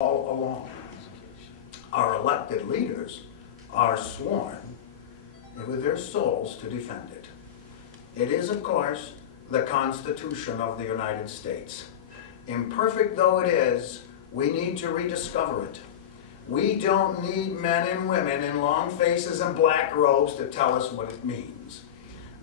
all along. Our elected leaders are sworn with their souls to defend it. It is, of course, the Constitution of the United States. Imperfect though it is, we need to rediscover it. We don't need men and women in long faces and black robes to tell us what it means.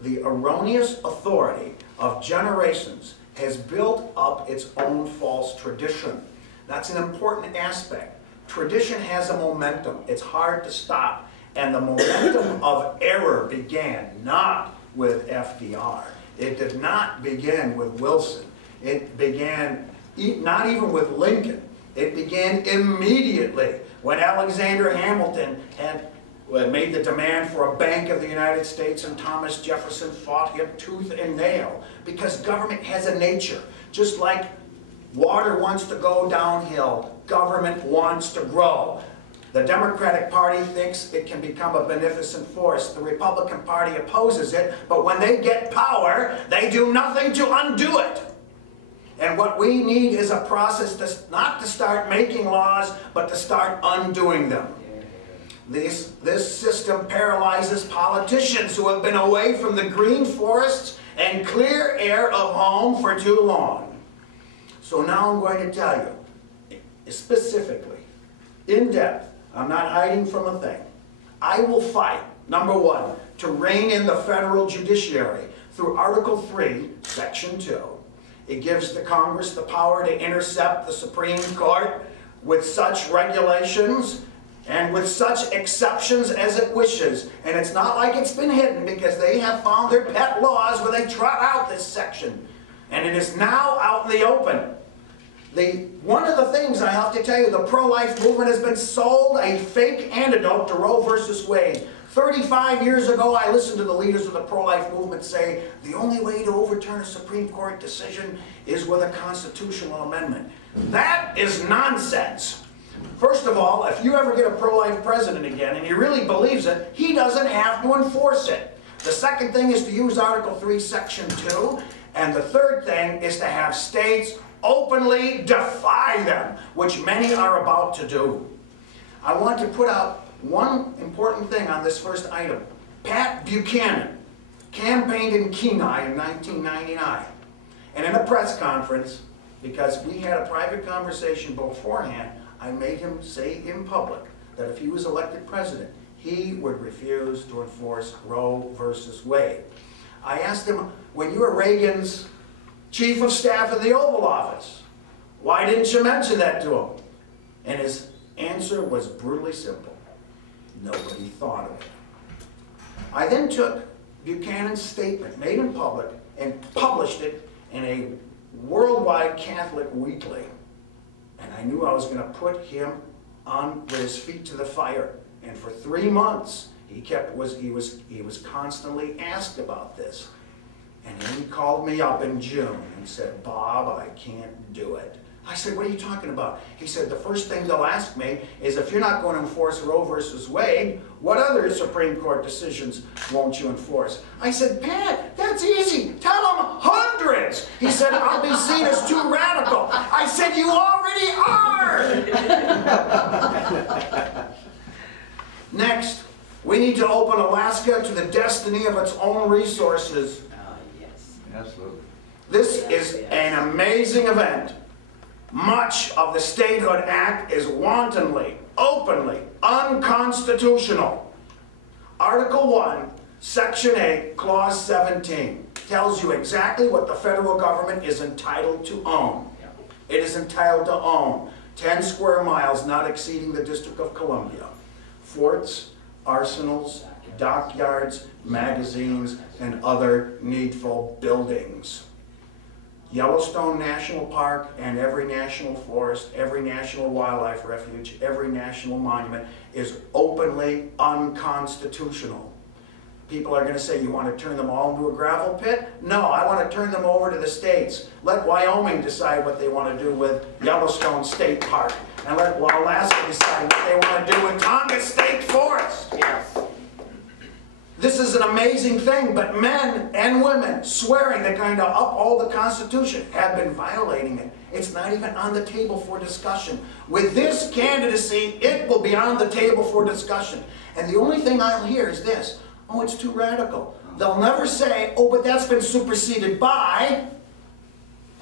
The erroneous authority of generations has built up its own false tradition. That's an important aspect. Tradition has a momentum. It's hard to stop. And the momentum of error began not with FDR. It did not begin with Wilson. It began not even with Lincoln. It began immediately when Alexander Hamilton had made the demand for a Bank of the United States, and Thomas Jefferson fought him tooth and nail, because government has a nature. Just like water wants to go downhill, government wants to grow. The Democratic Party thinks it can become a beneficent force. The Republican Party opposes it, but when they get power, they do nothing to undo it. And what we need is a process not to start making laws, but to start undoing them. This system paralyzes politicians who have been away from the green forests and clear air of home for too long. So now I'm going to tell you, specifically, in depth, I'm not hiding from a thing. I will fight, number one, to rein in the federal judiciary through Article 3, Section 2. It gives the Congress the power to intercept the Supreme Court with such regulations and with such exceptions as it wishes. And it's not like it's been hidden, because they have found their pet laws where they trot out this section. And it is now out in the open. One of the things I have to tell you, the pro-life movement has been sold a fake antidote to Roe versus Wade. 35 years ago, I listened to the leaders of the pro-life movement say, the only way to overturn a Supreme Court decision is with a constitutional amendment. That is nonsense. First of all, if you ever get a pro-life president again, and he really believes it, he doesn't have to enforce it. The second thing is to use Article 3, Section 2. And the third thing is to have states openly defy them, which many are about to do. I want to put out one important thing on this first item. Pat Buchanan campaigned in Kenai in 1999. And in a press conference, because we had a private conversation beforehand, I made him say in public that if he was elected president, he would refuse to enforce Roe versus Wade. I asked him, when you were Reagan's chief of staff in the Oval Office, why didn't you mention that to him? And his answer was brutally simple. Nobody thought of it. I then took Buchanan's statement made in public and published it in a worldwide Catholic weekly. And I knew I was going to put him on with his feet to the fire. And for 3 months, he was constantly asked about this. And then he called me up in June and said, Bob, I can't do it. I said, what are you talking about? He said, the first thing they'll ask me is, if you're not going to enforce Roe versus Wade, what other Supreme Court decisions won't you enforce? I said, Pat, that's easy. Tell them hundreds. He said, I'll be seen as too radical. I said, you already are. Next, we need to open Alaska to the destiny of its own resources. Yes. Absolutely. This is an amazing event. Much of the Statehood Act is wantonly, openly unconstitutional. Article 1, Section 8, Clause 17 tells you exactly what the federal government is entitled to own. It is entitled to own 10 square miles not exceeding the District of Columbia. Forts, arsenals, dockyards, magazines, and other needful buildings. Yellowstone National Park and every national forest, every national wildlife refuge, every national monument is openly unconstitutional. People are going to say, you want to turn them all into a gravel pit? No, I want to turn them over to the states. Let Wyoming decide what they want to do with Yellowstone State Park. And let Alaska decide what they want to do with Tonga State Forest. Yes. This is an amazing thing, but men and women swearing they're going to uphold the Constitution have been violating it. It's not even on the table for discussion. With this candidacy, it will be on the table for discussion. And the only thing I'll hear is this: oh, it's too radical. They'll never say, oh, but that's been superseded by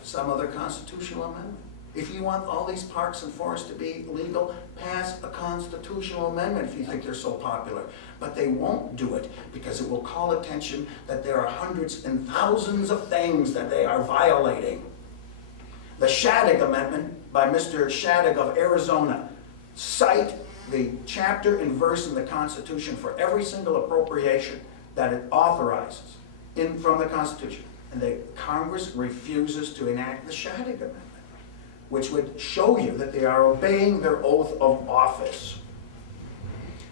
some other constitutional amendment. If you want all these parks and forests to be legal, pass a constitutional amendment if you think they're so popular. But they won't do it because it will call attention that there are hundreds and thousands of things that they are violating. The Shadegg Amendment by Mr. Shadegg of Arizona cite the chapter and verse in the Constitution for every single appropriation that it authorizes from the Constitution. And the Congress refuses to enact the Shadegg Amendment, which would show you that they are obeying their oath of office.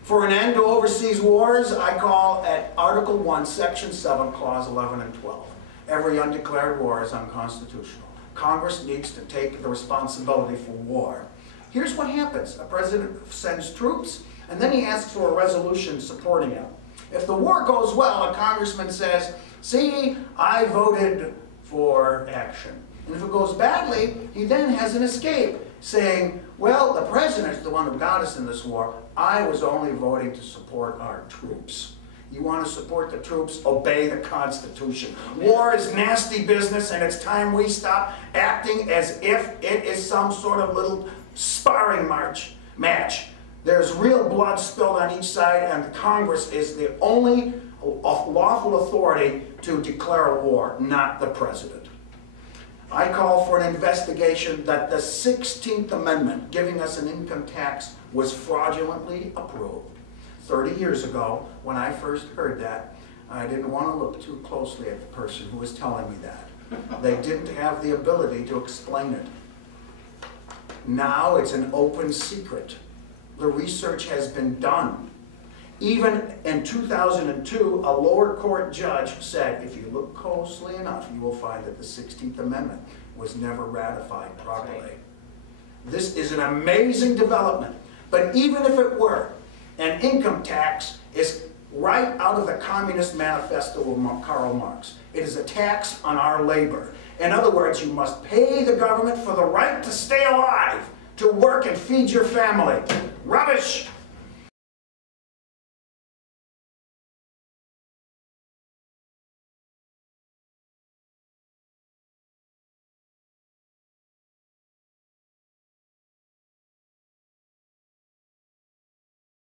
For an end to overseas wars, I call at Article 1, Section 7, Clause 11 and 12. Every undeclared war is unconstitutional. Congress needs to take the responsibility for war. Here's what happens. A president sends troops, and then he asks for a resolution supporting it. If the war goes well, a congressman says, see, I voted for action. And if it goes badly, he then has an escape, saying, well, the president's the one who got us in this war. I was only voting to support our troops. You want to support the troops? Obey the Constitution. War is nasty business, and it's time we stop acting as if it is some sort of little sparring match. There's real blood spilled on each side, and Congress is the only lawful authority to declare a war, not the president. I call for an investigation that the 16th Amendment, giving us an income tax, was fraudulently approved. 30 years ago, when I first heard that, I didn't want to look too closely at the person who was telling me that. They didn't have the ability to explain it. Now it's an open secret. The research has been done. Even in 2002, a lower court judge said, if you look closely enough, you will find that the 16th Amendment was never ratified properly. Right. This is an amazing development. But even if it were, an income tax is right out of the Communist Manifesto of Karl Marx. It is a tax on our labor. In other words, you must pay the government for the right to stay alive, to work and feed your family. Rubbish!